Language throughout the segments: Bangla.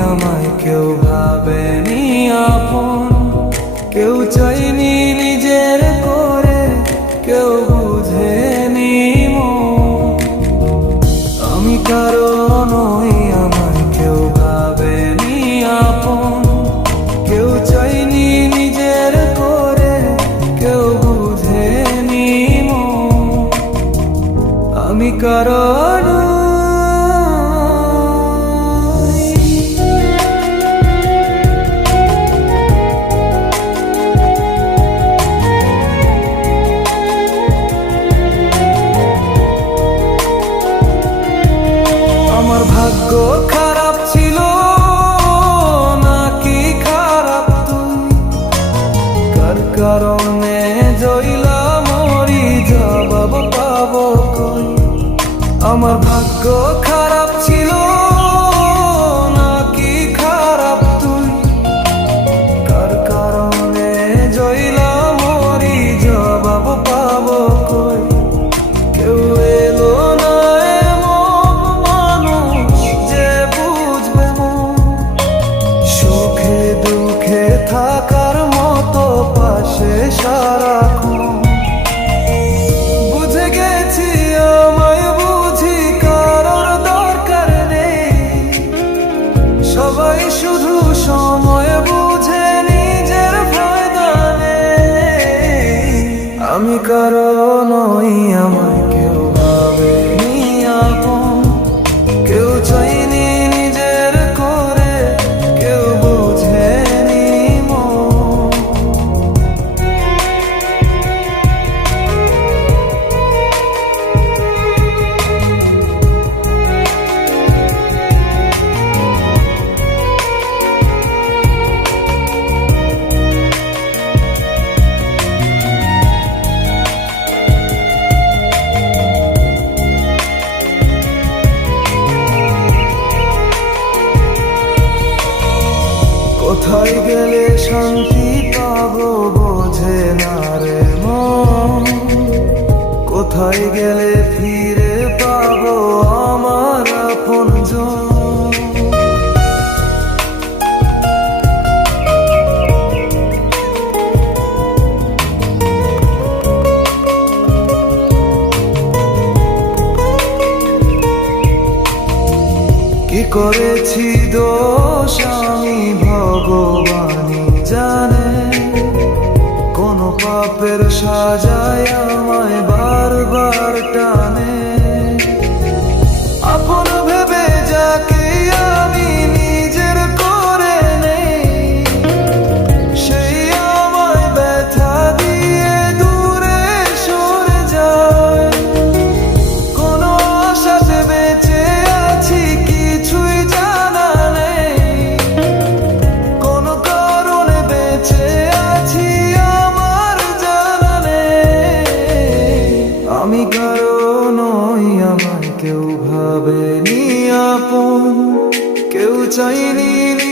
আমায় কেউ ভাবেনি আপন। কেউ চাইনি নিজের করে, কেউ বুঝেনি আমি কারও নই আমায় কেউ ভাবেনি আপন। কেউ চাইনি নিজের করে, কেউ বুঝেনি আমি কারও কারণে জইলা মরি জবাব পাব কই? আমার ভাগ্য আমি কারও কোথায় গেলে শান্তি পাবো বোঝে না রে মন? কোথায় গেলে ফিরে পাবো আমার আপন কি করেছি দোষ ভগবানই জানে কোন পাপের সাজায় চাইনি।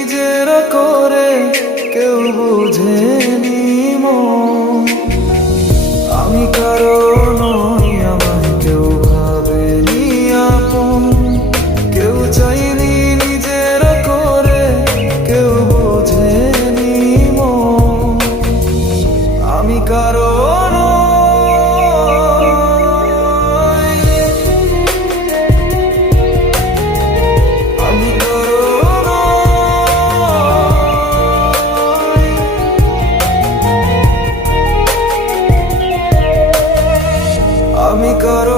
got a